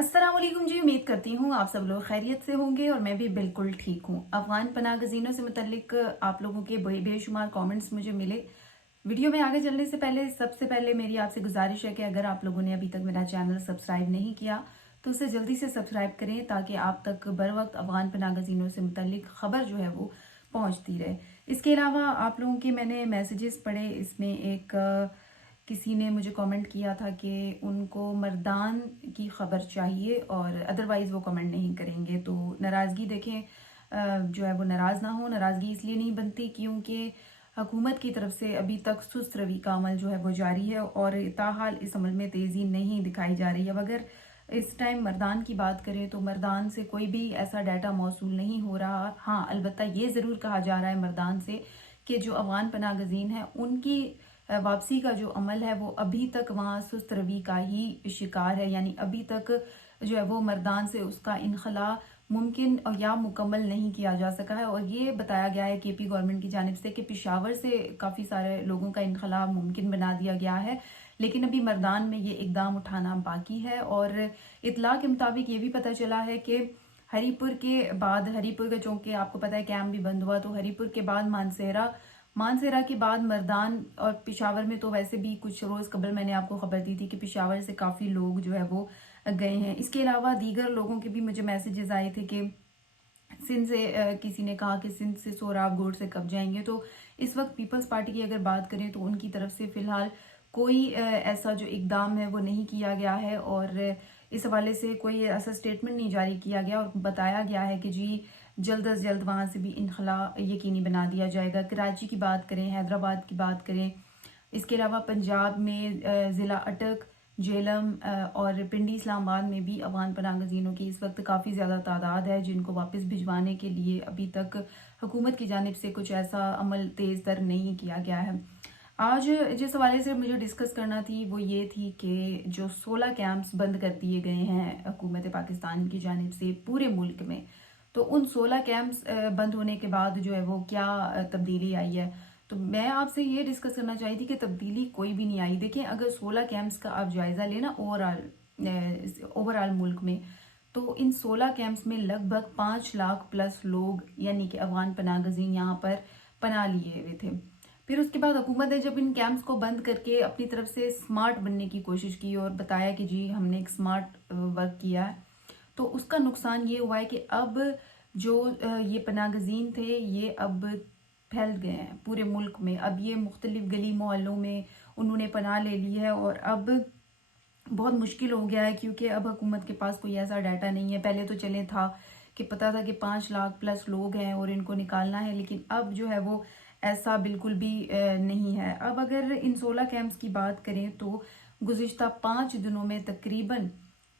अस्सलाम वालेकुम जी। उम्मीद करती हूँ आप सब लोग खैरियत से होंगे और मैं भी बिल्कुल ठीक हूँ। अफगान पनाह गज़ीनों से मुतल्लिक आप लोगों के बेशुमार कमेंट्स मुझे मिले। वीडियो में आगे चलने से पहले सबसे पहले मेरी आपसे गुजारिश है कि अगर आप लोगों ने अभी तक मेरा चैनल सब्सक्राइब नहीं किया तो उसे जल्दी से सब्सक्राइब करें ताकि आप तक बर वक्त अफगान पनाह गज़ीनों से मुतल्लिक खबर जो है वो पहुँचती रहे। इसके अलावा आप लोगों के मैंने मैसेजेस पढ़े, इसमें एक किसी ने मुझे कमेंट किया था कि उनको मर्दान की खबर चाहिए और अदरवाइज़ वो कमेंट नहीं करेंगे। तो नाराज़गी देखें, जो है वो नाराज़ ना हो। नाराज़गी इसलिए नहीं बनती क्योंकि हुकूमत की तरफ से अभी तक सुस्त रवि का अमल जो है वो जारी है और ताहाल इस अमल में तेज़ी नहीं दिखाई जा रही है। अब अगर इस टाइम मर्दान की बात करें तो मर्दान से कोई भी ऐसा डाटा मौसूल नहीं हो रहा। हाँ, अलबत्ता ये ज़रूर कहा जा रहा है मर्दान से कि जो अफगान पनाह गज़ीन है उनकी वापसी का जो अमल है वो अभी तक वहाँ सुस्त रवि का ही शिकार है, यानी अभी तक जो है वो मर्दान से उसका इनखला मुमकिन और या मुकम्मल नहीं किया जा सका है। और ये बताया गया है केपी गवर्नमेंट की जानिब से कि पेशावर से काफ़ी सारे लोगों का इनखला मुमकिन बना दिया गया है, लेकिन अभी मर्दान में ये इकदाम उठाना बाकी है। और इतला के मुताबिक ये भी पता चला है कि हरीपुर के बाद, हरीपुर का चौंके आपको पता है कैंप भी बंद हुआ, तो हरीपुर के बाद मानसेरा, मानसेरा के बाद मर्दान और पेशावर में तो वैसे भी कुछ रोज़ कबल मैंने आपको खबर दी थी कि पेशावर से काफ़ी लोग जो है वो गए हैं। इसके अलावा दीगर लोगों के भी मुझे मैसेजेस आए थे कि सिंध से किसी ने कहा कि सिंध से सोहराबगोड से कब जाएंगे। तो इस वक्त पीपल्स पार्टी की अगर बात करें तो उनकी तरफ से फ़िलहाल कोई ऐसा जो इकदाम है वो नहीं किया गया है और इस हवाले से कोई ऐसा स्टेटमेंट नहीं जारी किया गया और बताया गया है कि जी जल्द अज जल्द वहाँ से भी इनखला यकीनी बना दिया जाएगा। कराची की बात करें, हैदराबाद की बात करें, इसके अलावा पंजाब में ज़िला अटक, झेलम और पिंडी इस्लामाबाद में भी अफगान पनाह गज़ीनों की इस वक्त काफ़ी ज़्यादा तादाद है जिनको वापस भिजवाने के लिए अभी तक हुकूमत की जानिब से कुछ ऐसा अमल तेज़ तर नहीं किया गया है। आज जिस हवाले से मुझे डिस्कस करना थी वो ये थी कि जो 16 कैंप्स बंद कर दिए गए हैं हुकूमत पाकिस्तान की जानिब से पूरे मुल्क में, तो उन 16 कैंप्स बंद होने के बाद जो है वो क्या तब्दीली आई है। तो मैं आपसे ये डिस्कस करना चाही थी कि तब्दीली कोई भी नहीं आई। देखें, अगर 16 कैंप्स का आप जायज़ा लेना ओवरऑल मुल्क में, तो इन 16 कैंप्स में लगभग 5 लाख प्लस लोग यानी कि अफगान पनाह गज़ीन यहाँ पर पनाह लिए हुए थे। फिर उसके बाद हुकूमत ने जब इन कैंप्स को बंद करके अपनी तरफ से स्मार्ट बनने की कोशिश की और बताया कि जी हमने एक स्मार्ट वर्क किया है, तो उसका नुकसान ये हुआ है कि अब जो ये पनाह गज़ीन थे ये अब फैल गए हैं पूरे मुल्क में। अब ये मुख्तलिफ गली मोहल्लों में उन्होंने पनाह ले ली है और अब बहुत मुश्किल हो गया है क्योंकि अब हुकूमत के पास कोई ऐसा डाटा नहीं है। पहले तो चले था कि पता था कि 5 लाख प्लस लोग हैं और इनको निकालना है, लेकिन अब जो है वो ऐसा बिल्कुल भी नहीं है। अब अगर इन 16 कैंप्स की बात करें तो गुज़िश्ता 5 दिनों में तकरीबन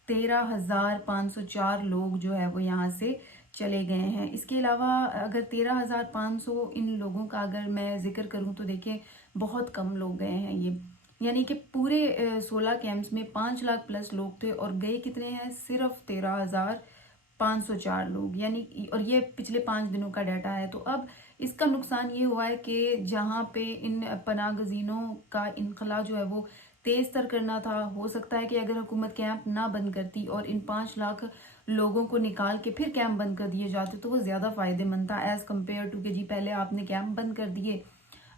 13,504 लोग जो है वो यहाँ से चले गए हैं। इसके अलावा अगर 13,500 इन लोगों का अगर मैं जिक्र करूँ तो देखें बहुत कम लोग गए हैं ये, यानी कि पूरे 16 कैंप्स में 5 लाख प्लस लोग थे और गए कितने हैं, सिर्फ 13,504 लोग, यानी और ये पिछले 5 दिनों का डाटा है। तो अब इसका नुकसान ये हुआ है कि जहाँ पे इन पनाह गज़ीनों का इनखला जो है वो तेज तर करना था, हो सकता है कि अगर हुकूमत कैंप ना बंद करती और इन 5 लाख लोगों को निकाल के फिर कैंप बंद कर दिए जाते तो वो ज़्यादा फ़ायदेमंद था एज़ कम्पेयर टू कि जी पहले आपने कैंप बंद कर दिए,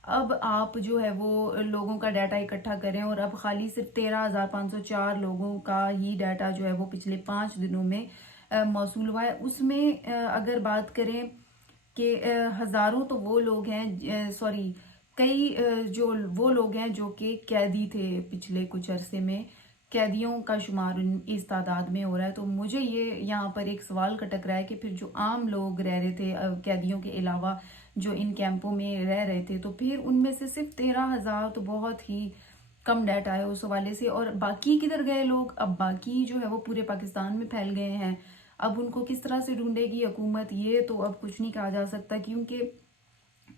अब आप जो है वो लोगों का डाटा इकट्ठा करें और अब खाली सिर्फ 13,504 लोगों का ही डाटा जो है वो पिछले 5 दिनों में मौसूल हुआ है। उसमें अगर बात करें कि हज़ारों तो वो लोग हैं, सॉरी कई जो वो लोग हैं जो कि कैदी थे पिछले कुछ अरसे में, कैदियों का शुमार इस तादाद में हो रहा है। तो मुझे ये यहाँ पर एक सवाल खटक रहा है कि फिर जो आम लोग रह रहे थे कैदियों के अलावा जो इन कैंपों में रह रहे थे, तो फिर उनमें से सिर्फ 13,000 तो बहुत ही कम डाटा है उस हवाले से। और बाकी किधर गए लोग, अब बाकी जो है वो पूरे पाकिस्तान में फैल गए हैं। अब उनको किस तरह से ढूंढेगी हुकूमत, ये तो अब कुछ नहीं कहा जा सकता क्योंकि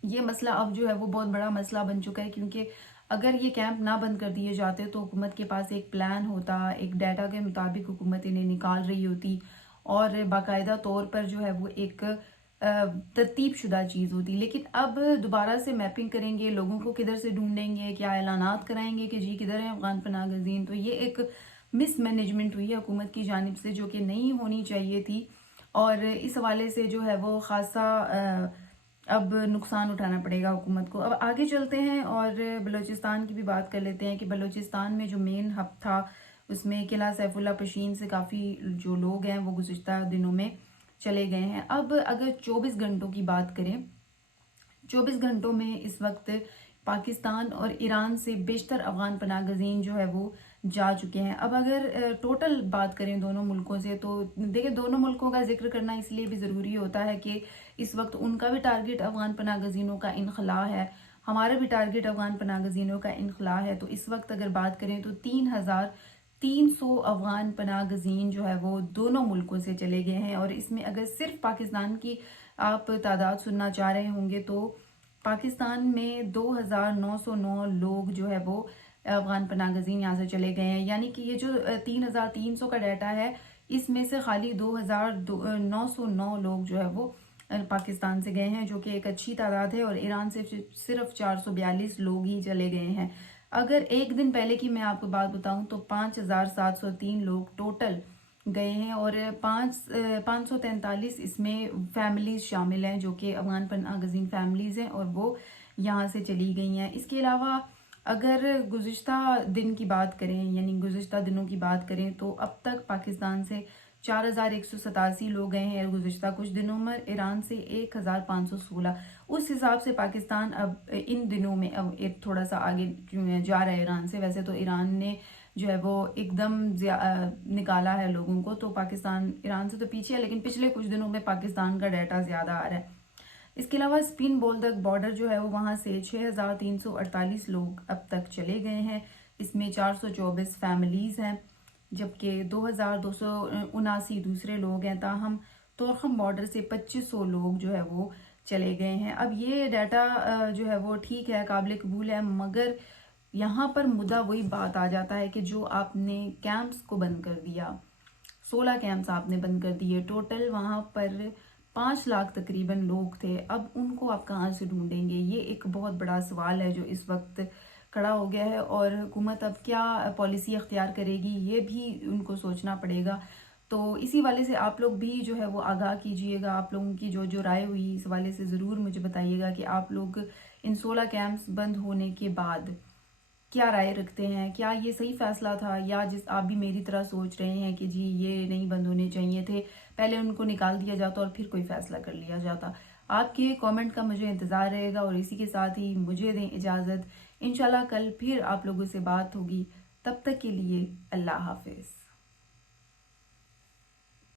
ये मसला अब जो है वो बहुत बड़ा मसला बन चुका है। क्योंकि अगर ये कैंप ना बंद कर दिए जाते तो हुकूमत के पास एक प्लान होता, एक डाटा के मुताबिक हुकूमत इन्हें निकाल रही होती और बाकायदा तौर पर जो है वो एक तरतीब शुदा चीज़ होती। लेकिन अब दोबारा से मैपिंग करेंगे, लोगों को किधर से ढूंढेंगे, क्या ऐलानात कराएंगे कि जी किधर है अफगान पनाह गज़ीन, तो ये एक मिस मैनेजमेंट हुई है हुकूमत की जानिब से, जो कि नहीं होनी चाहिए थी, और इस हवाले से जो है वो खासा अब नुकसान उठाना पड़ेगा हुकूमत को। अब आगे चलते हैं और बलूचिस्तान की भी बात कर लेते हैं कि बलूचिस्तान में जो मेन हब था उसमें किला सैफुल्ला पशीन से काफ़ी जो लोग हैं वो गुज़िश्ता दिनों में चले गए हैं। अब अगर 24 घंटों की बात करें, 24 घंटों में इस वक्त पाकिस्तान और ईरान से बेशतर अफगान पनाह गज़ीन जो है वो जा चुके हैं। अब अगर टोटल बात करें दोनों मुल्कों से, तो देखिए दोनों मुल्कों का जिक्र करना इसलिए भी ज़रूरी होता है कि इस वक्त उनका भी टारगेट अफगान पनाह गज़ीनों का इनखला है, हमारा भी टारगेट अफगान पनाह गज़ीनों का इनखला है। तो इस वक्त अगर बात करें तो 3,300 अफगान पनाह गज़ीन जो है वो दोनों मुल्कों से चले गए हैं। और इसमें अगर सिर्फ पाकिस्तान की आप तादाद सुनना चाह रहे होंगे तो पाकिस्तान में 2,909 लोग जो है वो अफगान पनाह गज़ीन यहाँ से चले गए हैं। यानी कि ये जो 3,300 का डाटा है, इसमें से खाली 2,909 लोग जो है वो पाकिस्तान से गए हैं, जो कि एक अच्छी तादाद है। और ईरान से सिर्फ 442 लोग ही चले गए हैं। अगर एक दिन पहले की मैं आपको बात बताऊं तो 5,703 लोग टोटल गए हैं, और 543 इसमें फैमिलीज शामिल हैं, जो कि अफगान पनाह गज़ीन फैमिलीज हैं और वो यहाँ से चली गई हैं। इसके अलावा अगर गुज़िश्ता दिन की बात करें, यानी गुज़िश्ता दिनों की बात करें, तो अब तक पाकिस्तान से 4,187 लोग गए हैं गुज़िश्ता कुछ दिनों में, ईरान से 1,516। उस हिसाब से पाकिस्तान अब इन दिनों में अब एक थोड़ा सा आगे जा रहा है ईरान से। वैसे तो ईरान ने जो है वो एकदम निकाला है लोगों को, तो पाकिस्तान ईरान से तो पीछे है, लेकिन पिछले कुछ दिनों में पाकिस्तान का डाटा ज़्यादा आ रहा है। इसके अलावा स्पिन बोल्दक बॉर्डर जो है वो वहाँ से 6,348 लोग अब तक चले गए हैं। इसमें 424 फैमिलीज़ हैं, जबकि 2,279 दूसरे लोग हैं। ताहम तोरखम बॉर्डर से 2,500 लोग जो है वो चले गए हैं। अब ये डाटा जो है वो ठीक है, काबिल कबूल है, मगर यहाँ पर मुद्दा वही बात आ जाता है कि जो आपने कैंप्स को बंद कर दिया, 16 कैंप्स आपने बंद कर दिए, टोटल वहाँ पर 5 लाख तकरीबन लोग थे। अब उनको आप कहाँ से ढूंढेंगे? ये एक बहुत बड़ा सवाल है जो इस वक्त खड़ा हो गया है, और हुकूमत अब क्या पॉलिसी अख्तियार करेगी ये भी उनको सोचना पड़ेगा। तो इसी वाले से आप लोग भी जो है वो आगाह कीजिएगा, आप लोगों की जो राय हुई इस वाले से ज़रूर मुझे बताइएगा कि आप लोग इन 16 कैंप्स बंद होने के बाद क्या राय रखते हैं। क्या ये सही फैसला था, या जिस आप भी मेरी तरह सोच रहे हैं कि जी ये नहीं बंद होने चाहिए थे, पहले उनको निकाल दिया जाता और फिर कोई फैसला कर लिया जाता? आपके कमेंट का मुझे इंतज़ार रहेगा। और इसी के साथ ही मुझे दें इजाज़त, इंशाल्लाह कल फिर आप लोगों से बात होगी। तब तक के लिए अल्लाह हाफिज़।